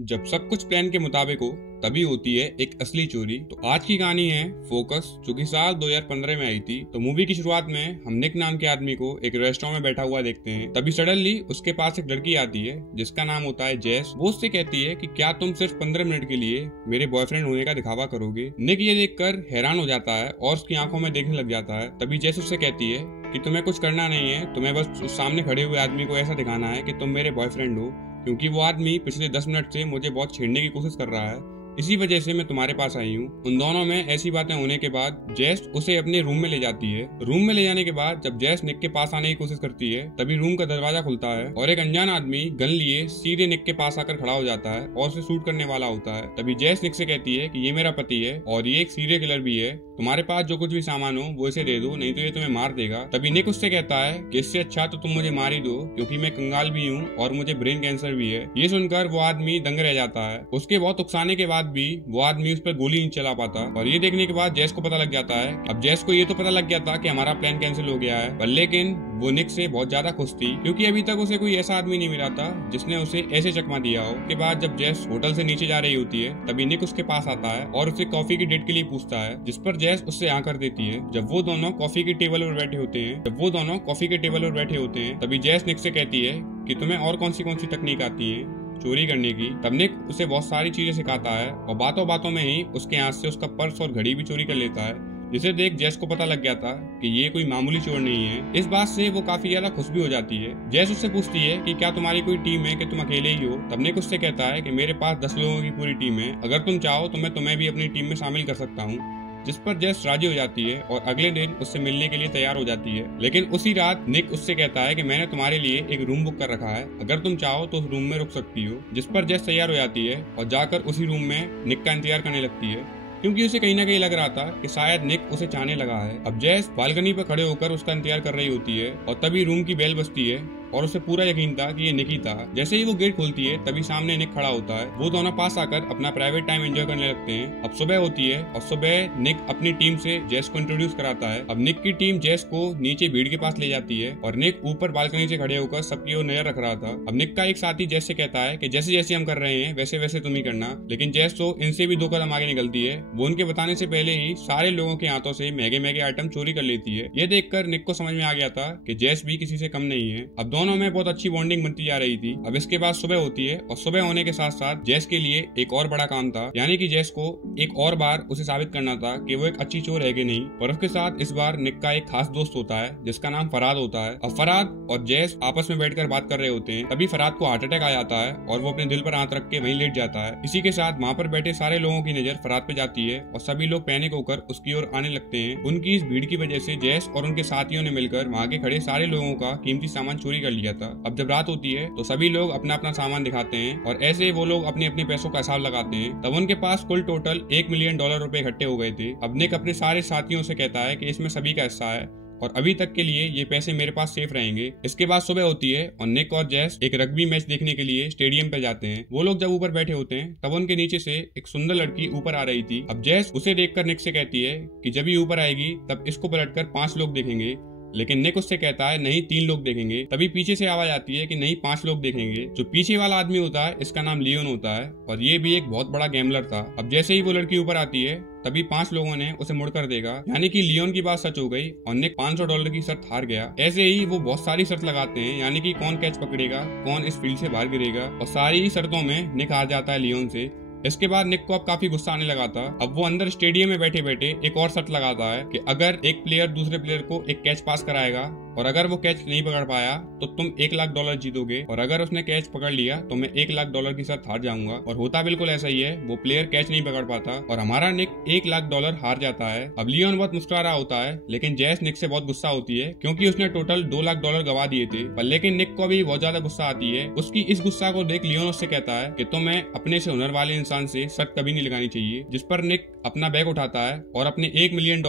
जब सब कुछ प्लान के मुताबिक हो तभी होती है एक असली चोरी। तो आज की कहानी है फोकस, जो कि साल 2015 में आई थी। तो मूवी की शुरुआत में हम निक नाम के आदमी को एक रेस्टोरेंट में बैठा हुआ देखते हैं। तभी सडनली उसके पास एक लड़की आती है जिसका नाम होता है जेस। वो उससे कहती है कि क्या तुम सिर्फ 15 मिनट के लिए मेरे बॉयफ्रेंड होने का दिखावा करोगे। निक ये देखकर हैरान हो जाता है और उसकी आंखों में देखने लग जाता है। तभी जेस उससे कहती है कि तुम्हें कुछ करना नहीं है, तुम्हें बस उस सामने खड़े हुए आदमी को ऐसा दिखाना है कि तुम मेरे बॉयफ्रेंड हो, क्योंकि वो आदमी पिछले 10 मिनट से मुझे बहुत छेड़ने की कोशिश कर रहा है, इसी वजह से मैं तुम्हारे पास आई हूँ। उन दोनों में ऐसी बातें होने के बाद जेस उसे अपने रूम में ले जाती है। रूम में ले जाने के बाद जब जेस निक के पास आने की कोशिश करती है तभी रूम का दरवाजा खुलता है और एक अनजान आदमी गन लिए सीधे निक के पास आकर खड़ा हो जाता है और उसे शूट करने वाला होता है। तभी जेस निक से कहती है कि ये मेरा पति है और ये एक सीरियल किलर भी है, तुम्हारे पास जो कुछ भी सामान हो वो इसे दे दो, नहीं तो ये तुम्हें मार देगा। तभी निक उससे कहता है कि इससे अच्छा तो तुम मुझे मार ही दो, क्योंकि मैं कंगाल भी हूँ और मुझे ब्रेन कैंसर भी है। ये सुनकर वो आदमी दंग रह जाता है। उसके बहुत उकसाने के बाद भी वो आदमी उस पर गोली नहीं चला पाता। और ये देखने के बाद जेस को पता लग जाता है। अब जेस को ये तो पता लग गया था कि हमारा प्लान कैंसिल हो गया है, पर लेकिन वो निक से बहुत ज्यादा खुश थी, क्योंकि अभी तक उसे कोई ऐसा आदमी नहीं मिला था जिसने उसे ऐसे चकमा दिया हो। के बाद जब जेस होटल से नीचे जा रही होती है तभी निक उसके पास आता है और उसे कॉफी की डेट के लिए पूछता है, जिस पर जेस उससे हाँ कर देती है। जब वो दोनों कॉफी के टेबल पर बैठे होते हैं तभी जेस निक से कहती है कि तुम्हें और कौन सी तकनीक आती है चोरी करने की। तब निक उसे बहुत सारी चीजें सिखाता है और बातों बातों में ही उसके हाथ से उसका पर्स और घड़ी भी चोरी कर लेता है, जिसे देख जेस को पता लग गया था कि ये कोई मामूली चोर नहीं है। इस बात से वो काफी ज्यादा खुश भी हो जाती है। जेस उससे पूछती है कि क्या तुम्हारी कोई टीम है कि तुम अकेले ही हो। तब निक उससे कहता है कि मेरे पास 10 लोगों की पूरी टीम है, अगर तुम चाहो तो मैं तुम्हें भी अपनी टीम में शामिल कर सकता हूँ। जिस पर जेस राजी हो जाती है और अगले दिन उससे मिलने के लिए तैयार हो जाती है। लेकिन उसी रात निक उससे कहता है कि मैंने तुम्हारे लिए एक रूम बुक कर रखा है, अगर तुम चाहो तो उस रूम में रुक सकती हो। जिस पर जेस तैयार हो जाती है और जाकर उसी रूम में निक का इंतजार करने लगती है, क्योंकि उसे कहीं ना कहीं लग रहा था कि शायद निक उसे चाहने लगा है। अब जेस बालकनी पर खड़े होकर उसका इंतजार कर रही होती है और तभी रूम की बेल बजती है और उसे पूरा यकीन था कि ये निक ही था। जैसे ही वो गेट खोलती है तभी सामने निक खड़ा होता है। वो दोनों पास आकर अपना प्राइवेट टाइम एंजॉय करने लगते हैं। अब सुबह होती है और सुबह निक अपनी टीम से जेस को इंट्रोड्यूस कराता है। अब निक की टीम जेस को नीचे भीड़ के पास ले जाती है और निक ऊपर बालकनी से खड़े होकर सबकी ओर नजर रख रहा था। अब निक का एक साथी जेस से कहता है कि जैसे जैसे हम कर रहे हैं वैसे वैसे तुम ही करना, लेकिन जेस तो इनसे भी 2 कदम आगे निकलती है। वो उनके बताने से पहले ही सारे लोगों के हाथों से महंगे महंगे आइटम चोरी कर लेती है। ये देखकर निक को समझ में आ गया था कि जेस भी किसी से कम नहीं है। अब दोनों में बहुत अच्छी बॉन्डिंग बनती जा रही थी। अब इसके बाद सुबह होती है और सुबह होने के साथ साथ जेस के लिए एक और बड़ा काम था, यानी कि जेस को एक और बार उसे साबित करना था कि वो एक अच्छी चोर है कि नहीं। और उसके साथ इस बार निक का एक खास दोस्त होता है जिसका नाम फराद होता है। अब फराद और जेस आपस में बैठकर बात कर रहे होते हैं। तभी फराद को हार्ट अटैक आ जाता है और वो अपने दिल पर हाथ रख के वहीं लेट जाता है। इसी के साथ वहाँ पर बैठे सारे लोगों की नजर फराद पे जाती है और सभी लोग पैनिक होकर उसकी ओर आने लगते हैं। उनकी इस भीड़ की वजह से जेस और उनके साथियों ने मिलकर वहाँ के खड़े सारे लोगों का कीमती सामान चोरी कर लिया था। अब जब रात होती है तो सभी लोग अपना अपना सामान दिखाते हैं और ऐसे वो लोग अपने अपने पैसों का हिसाब लगाते हैं। तब उनके पास कुल टोटल $1 मिलियन रुपए इकट्ठे हो गए थे। अब निक अपने सारे साथियों से कहता है कि इसमें सभी का हिस्सा है और अभी तक के लिए ये पैसे मेरे पास सेफ रहेंगे। इसके बाद सुबह होती है और निक और जेस एक रग्बी मैच देखने के लिए स्टेडियम पे जाते हैं। वो लोग जब ऊपर बैठे होते हैं तब उनके नीचे से एक सुंदर लड़की ऊपर आ रही थी। अब जेस उसे देखकर निक से कहती है कि जब ये ऊपर आएगी तब इसको पलटकर 5 लोग देखेंगे, लेकिन निक उससे कहता है नहीं 3 लोग देखेंगे। तभी पीछे से आवाज आती है कि नहीं 5 लोग देखेंगे। जो पीछे वाला आदमी होता है इसका नाम लियोन होता है और ये भी एक बहुत बड़ा गैम्बलर था। अब जैसे ही वो लड़की ऊपर आती है तभी 5 लोगों ने उसे मुड़कर देखा, यानी कि लियोन की बात सच हो गई और निक $500 की शर्त हार गया। ऐसे ही वो बहुत सारी शर्त लगाते हैं, यानी कि कौन कैच पकड़ेगा, कौन इस फील्ड से बाहर गिरेगा, और सारी ही शर्तों में निक हार जाता है लियोन से। इसके बाद निक को अब काफी गुस्सा आने लगा था। अब वो अंदर स्टेडियम में बैठे बैठे एक और शर्त लगाता है कि अगर एक प्लेयर दूसरे प्लेयर को एक कैच पास कराएगा और अगर वो कैच नहीं पकड़ पाया तो तुम $1 लाख जीतोगे, और अगर उसने कैच पकड़ लिया तो मैं $1 लाख की शर्त हार जाऊंगा। और होता बिल्कुल ऐसा ही है, वो प्लेयर कैच नहीं पकड़ पाता और हमारा निक $1 लाख हार जाता है। अब लियोन बहुत मुस्कुरा रहा होता है, लेकिन जेस निक से बहुत गुस्सा होती है क्योंकि उसने टोटल $2 लाख गवा दिए थे। पर लेकिन निक को भी बहुत ज्यादा गुस्सा आती है। उसकी इस गुस्सा को देख लियोन उससे कहता है कि तुम्हें अपने से हुनर वाले इंसान से शर्त कभी नहीं लगानी चाहिए। जिस पर निक अपना बैग उठाता है और अपने $1 मिलियन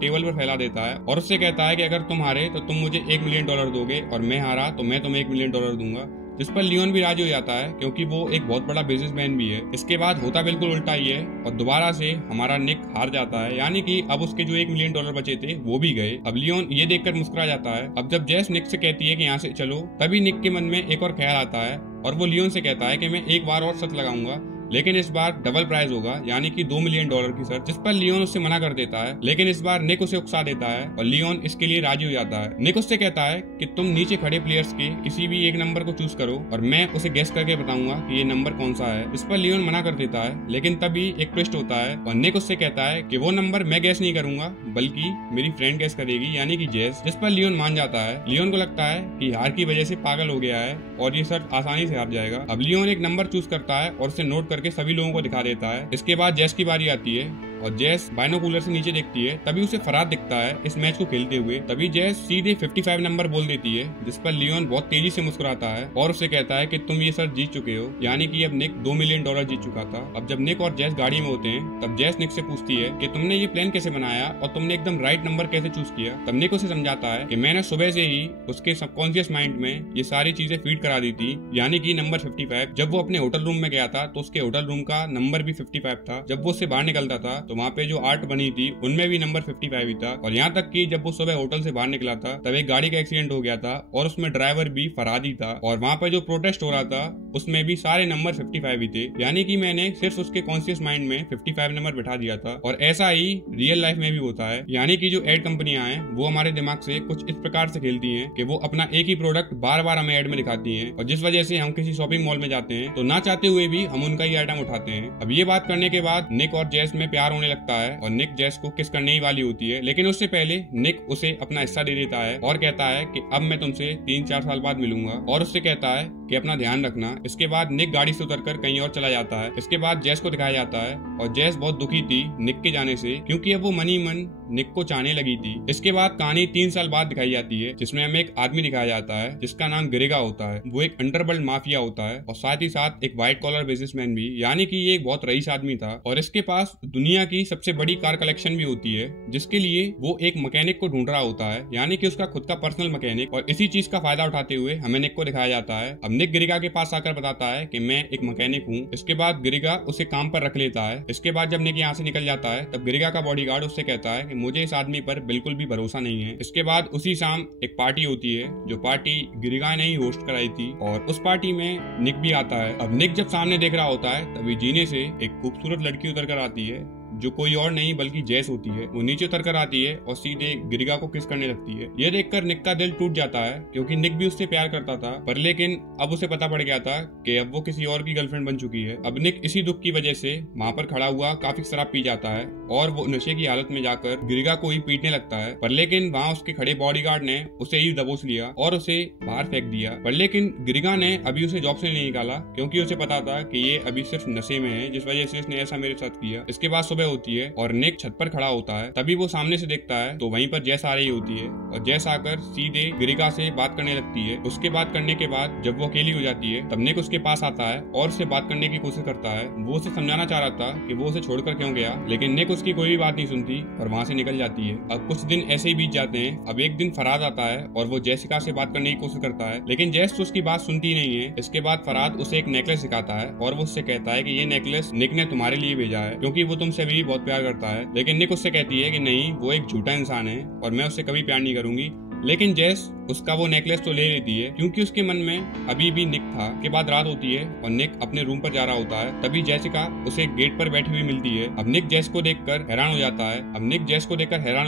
टेबल पर फैला देता है और उससे कहता है कि अगर तुम हारे तो तुम मुझे $1 मिलियन दोगे और मैं हारा तो मैं तुम्हें $1 मिलियन दूंगा। जिस पर लियोन भी राजी हो जाता है क्योंकि वो एक बहुत बड़ा बिजनेसमैन भी है। इसके बाद होता बिल्कुल उल्टा ही है और दोबारा से हमारा निक हार जाता है, यानी कि अब उसके जो $1 मिलियन बचे थे वो भी गए। अब लियोन ये देखकर मुस्कुरा जाता है। अब जब जेस निक से कहती है कि यहाँ से चलो, तभी निक के मन में एक और ख्याल आता है और वो लियोन से कहता है कि मैं एक बार और शर्त लगाऊंगा, लेकिन इस बार डबल प्राइज होगा, यानी कि $2 मिलियन की शर्त, जिस पर लियोन उससे मना कर देता है। लेकिन इस बार निक उसे उकसा देता है और लियोन इसके लिए राजी हो जाता है। निक उससे कहता है कि तुम नीचे खड़े प्लेयर्स के किसी भी एक नंबर को चूज करो और मैं उसे गेस करके बताऊंगा कि ये नंबर कौन सा है। इस पर लियोन मना कर देता है, लेकिन तभी एक ट्विस्ट होता है और निक उससे कहता है कि वो नंबर मैं गेस नहीं करूंगा बल्कि मेरी फ्रेंड गेस करेगी, यानी कि जेस, जिस पर लियोन मान जाता है। लियोन को लगता है कि हार की वजह से पागल हो गया है और ये शर्त आसानी से हार जाएगा। अब लियोन एक नंबर चूज करता है और उसे नोट करके सभी लोगों को दिखा देता है। इसके बाद जेस की बारी आती है और जेस बाइनोकुलर से नीचे देखती है, तभी उसे फराद दिखता है इस मैच को खेलते हुए। तभी जेस सीधे 55 नंबर बोल देती है, जिस पर लियोन बहुत तेजी से मुस्कुराता है और उसे कहता है कि तुम ये शर्त जीत चुके हो, यानी कि अब निक $2 मिलियन जीत चुका था। अब जब निक और जेस गाड़ी में होते हैं तब जेस निक से पूछती है कि तुमने ये प्लान कैसे बनाया और तुमने एकदम राइट नंबर कैसे चूज किया। तब निक उसे समझाता है कि मैंने सुबह से ही उसके सबकॉन्शियस माइंड में ये सारी चीजें फीड करा दी थी, यानी कि नंबर 55। जब वो अपने होटल रूम में गया था तो उसके होटल रूम का नंबर भी 55 था। जब वो उससे बाहर निकलता था तो वहाँ पे जो आर्ट बनी थी उनमें भी नंबर 55 ही था। और यहाँ तक कि जब वो सुबह होटल से बाहर निकला था तब एक गाड़ी का एक्सीडेंट हो गया था और उसमें ड्राइवर भी फरादी था और वहाँ पे जो प्रोटेस्ट हो रहा था उसमें भी सारे नंबर 55 ही थे, यानी कि मैंने सिर्फ उसके कॉन्शियस माइंड में 55 नंबर बिठा दिया था। और ऐसा ही रियल लाइफ में भी होता है, यानी कि जो एड कंपनियां हैं वो हमारे दिमाग से कुछ इस प्रकार से खेलती हैं कि वो अपना एक ही प्रोडक्ट बार बार हमें एड में दिखाती हैं और जिस वजह से हम किसी शॉपिंग मॉल में जाते हैं तो ना चाहते हुए भी हम उनका ही आइटम उठाते हैं। अब ये बात करने के बाद निक और जेस में प्यार होने लगता है और निक जेस को किस करने ही वाली होती है, लेकिन उससे पहले निक उसे अपना हिस्सा दे देता है और कहता है कि अब मैं तुमसे 3-4 साल बाद मिलूंगा और उससे कहता है कि अपना ध्यान रखना। इसके बाद निक गाड़ी से उतरकर कहीं और चला जाता है। इसके बाद जेस को दिखाया जाता है और जेस बहुत दुखी थी निक के जाने से, क्योंकि अब वो मनी मन निक को चाहने लगी थी। इसके बाद कहानी 3 साल बाद दिखाई जाती है, जिसमें हमें एक आदमी दिखाया जाता है जिसका नाम ग्रेगा होता है। वो एक अंडरवर्ल्ड माफिया होता है और साथ ही साथ एक व्हाइट कॉलर बिजनेसमैन भी, यानी कि ये एक बहुत रईस आदमी था और इसके पास दुनिया की सबसे बड़ी कार कलेक्शन भी होती है, जिसके लिए वो एक मैकेनिक को ढूंढ रहा होता है, यानी कि उसका खुद का पर्सनल मैकेनिक। और इसी चीज का फायदा उठाते हुए हमें निक को दिखाया जाता है। अब निक ग्रेगा के पास आकर बताता है कि मैं एक मैकेनिक हूँ। इसके बाद ग्रेगा उसे काम पर रख लेता है। इसके बाद जब निक यहाँ से निकल जाता है तब ग्रेगा का बॉडीगार्ड उससे कहता है कि मुझे इस आदमी पर बिल्कुल भी भरोसा नहीं है। इसके बाद उसी शाम एक पार्टी होती है जो पार्टी ग्रेगा ने ही होस्ट कराई थी और उस पार्टी में निक भी आता है। अब निक जब सामने देख रहा होता है तभी जीने से एक खूबसूरत लड़की उतर कर आती है जो कोई और नहीं बल्कि जेस होती है। वो नीचे उतर कर आती है और सीधे ग्रेगा को किस करने लगती है। ये देखकर निक का दिल टूट जाता है, क्योंकि निक भी उससे प्यार करता था, पर लेकिन अब उसे पता पड़ गया था कि अब वो किसी और की गर्लफ्रेंड बन चुकी है। अब निक इसी दुख की वजह से वहाँ पर खड़ा हुआ काफी शराब पी जाता है और वो नशे की हालत में जाकर ग्रेगा को ही पीटने लगता है। पर लेकिन वहाँ उसके खड़े बॉडीगार्ड ने उसे ही दबोच लिया और उसे बाहर फेंक दिया। पर लेकिन ग्रेगा ने अभी उसे जॉब से नहीं निकाला, क्योंकि उसे पता था कि ये अभी सिर्फ नशे में है, जिस वजह से इसने ऐसा मेरे साथ किया। इसके बाद सुबह होती है और निक छत पर खड़ा होता है। तभी वो सामने से देखता है तो वहीं पर जेस आ रही होती है और जेस आकर सीधे ग्रेगा से बात करने लगती है। उसके बात करने के बाद जब वो अकेली हो जाती है तब निक उसके पास आता है और उससे बात करने की कोशिश करता है। वो उसे समझाना चाह रहा था कि वो उसे छोड़कर क्यों गया, लेकिन निक उसकी कोई भी बात नहीं सुनती और वहाँ से निकल जाती है। अब कुछ दिन ऐसे ही बीत जाते हैं। अब एक दिन फराद आता है और वो जेसिका से बात करने की कोशिश करता है, लेकिन जेस तो उसकी बात सुनती नहीं है। इसके बाद फराद उसे एक नेकलेस सिखाता है और वो उससे कहता है कि ये नेकलेस निक ने तुम्हारे लिए भेजा है, क्योंकि वो तुमसे भी बहुत प्यार करता है। लेकिन निक उससे कहती है कि नहीं, वो एक झूठा इंसान है और मैं उससे कभी प्यार नहीं करूंगी। लेकिन जेस उसका वो नेकलेस तो ले लेती है, क्योंकि उसके मन में अभी भी निक था। के बाद रात होती है और निक अपने रूम पर जा रहा होता है। तभी जेसिका उसे गेट पर बैठी हुई मिलती है। अब निक जेस को देखकर हैरान हो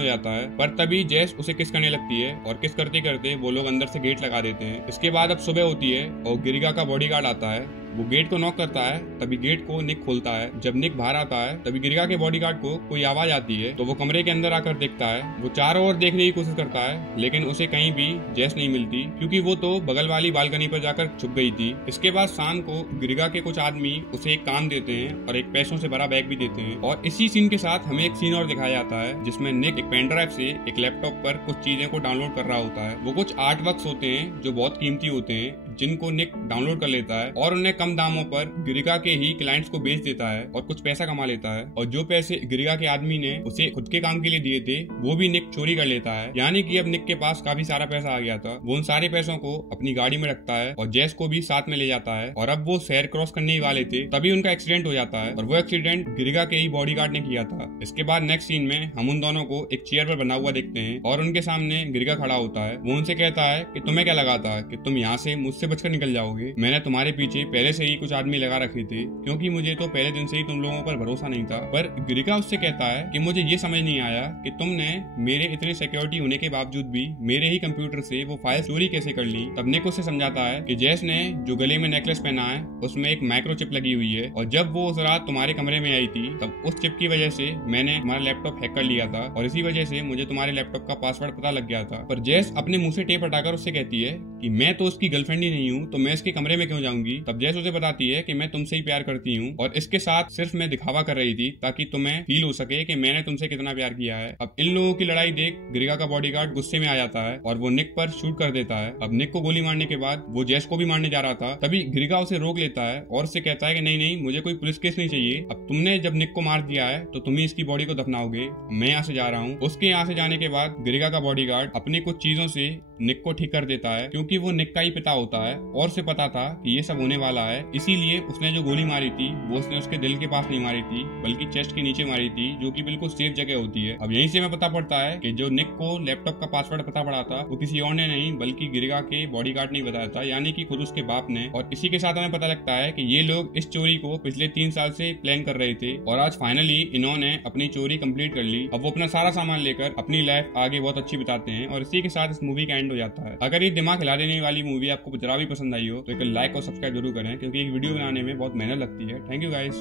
जाता है। पर तभी जेस उसे किस करने लगती है और किस करते करते वो लोग अंदर से गेट लगा देते हैं। इसके बाद अब सुबह होती है और ग्रेगा का बॉडीगार्ड आता है। वो गेट को नॉक करता है, तभी गेट को निक खोलता है। जब निक बाहर आता है तभी ग्रेगा के बॉडीगार्ड को कोई आवाज आती है, तो वो कमरे के अंदर आकर देखता है। वो चारों ओर देखने की कोशिश करता है, लेकिन उसे कहीं भी जेस नहीं मिलती, क्योंकि वो तो बगल वाली बालकनी पर जाकर छुप गई थी। इसके बाद शाम को ग्रेगा के कुछ आदमी उसे एक काम देते हैं और एक पैसों से भरा बैग भी देते हैं। और इसी सीन के साथ हमें एक सीन और दिखाया जाता है, जिसमें निक एक पेन ड्राइव से एक लैपटॉप पर कुछ चीजें को डाउनलोड कर रहा होता है। वो कुछ आर्ट वर्क्स होते हैं जो बहुत कीमती होते हैं, जिनको निक डाउनलोड कर लेता है और उन्हें कम दामों पर ग्रेगा के ही क्लाइंट्स को बेच देता है और कुछ पैसा कमा लेता है। और जो पैसे ग्रेगा के आदमी ने उसे खुद के काम के लिए दिए थे वो भी निक चोरी कर लेता है। यानी कि अब निक के पास काफी सारा पैसा आ गया था। वो उन सारे पैसों को अपनी गाड़ी में रखता है और जेस को भी साथ में ले जाता है। और अब वो शहर क्रॉस करने ही वाले थे, तभी उनका एक्सीडेंट हो जाता है और वो एक्सीडेंट ग्रेगा के ही बॉडीगार्ड ने किया था। इसके बाद नेक्स्ट सीन में हम उन दोनों को एक चेयर पर बना हुआ देखते हैं और उनके सामने ग्रेगा खड़ा होता है। वो उनसे कहता है कि तुम्हें क्या लगा था कि तुम यहाँ से मुझसे मुझसे बचकर निकल जाओगे। मैंने तुम्हारे पीछे पहले से ही कुछ आदमी लगा रखे थे, क्योंकि मुझे तो पहले दिन से ही तुम लोगों पर भरोसा नहीं था। पर गिरिका उससे कहता है कि मुझे ये समझ नहीं आया कि तुमने मेरे इतने सिक्योरिटी होने के बावजूद भी मेरे ही कंप्यूटर से वो फाइल चोरी कैसे कर ली। तब निक उससे समझाता है कि जैस ने जो गले में नेकलेस पहना है उसमें एक माइक्रो चिप लगी हुई है, और जब वो उस रात तुम्हारे कमरे में आई थी तब उस चिप की वजह से मैंने तुम्हारा लैपटॉप हैक कर लिया था, और इसी वजह से मुझे तुम्हारे लैपटॉप का पासवर्ड पता लग गया था। पर जैस अपने मुंह से टेप हटाकर उससे कहती है कि मैं तो उसकी गर्लफ्रेंड ही नहीं हूँ, तो मैं इसके कमरे में क्यों जाऊंगी। तब जैस उसे बताती है कि मैं तुमसे ही प्यार करती हूँ और इसके साथ सिर्फ मैं दिखावा कर रही थी ताकि तुम्हें फील हो सके कि मैंने तुमसे कितना प्यार किया है। अब इन लोगों की लड़ाई देख गिरिका का बॉडीगार्ड गुस्से में आ जाता है और वो निक पर शूट कर देता है। अब निक को गोली मारने के बाद वो जैस को भी मारने जा रहा था, तभी गिरिका उसे रोक लेता है और उससे कहता है कि नहीं नहीं, मुझे कोई पुलिस केस नहीं चाहिए। अब तुमने जब निक को मार दिया है तो तुम ही इसकी बॉडी को दफनाओगे, मैं यहाँ से जा रहा हूँ। उसके यहाँ से जाने के बाद गिरिका का बॉडीगार्ड अपनी कुछ चीजों से निक को ठीक कर देता है, क्योंकि वो निक का ही पिता होता है और उसे पता था कि ये सब होने वाला है। इसीलिए उसने जो गोली मारी थी वो उसने उसके दिल के पास नहीं मारी थी, बल्कि चेस्ट के नीचे मारी थी, जो कि बिल्कुल सेफ जगह होती है। अब यहीं से हमें पता पड़ता है कि जो निक को लैपटॉप का पासवर्ड पता पड़ा था वो किसी और ने नहीं बल्कि गिरिका के बॉडीगार्ड ने बताया था, यानी कि खुद उसके बाप ने। और इसी के साथ हमें पता लगता है कि ये लोग इस चोरी को पिछले 3 साल से प्लान कर रहे थे और आज फाइनली इन्होंने अपनी चोरी कंप्लीट कर ली। अब वो अपना सारा सामान लेकर अपनी लाइफ आगे बहुत अच्छी बिताते हैं और इसी के साथ इस मूवी का एंड हो जाता है। अगर ये दिमाग हिला देने वाली मूवी आपको जरा भी पसंद आई हो तो एक लाइक और सब्सक्राइब जरूर करें, क्योंकि एक वीडियो बनाने में बहुत मेहनत लगती है। Thank you guys.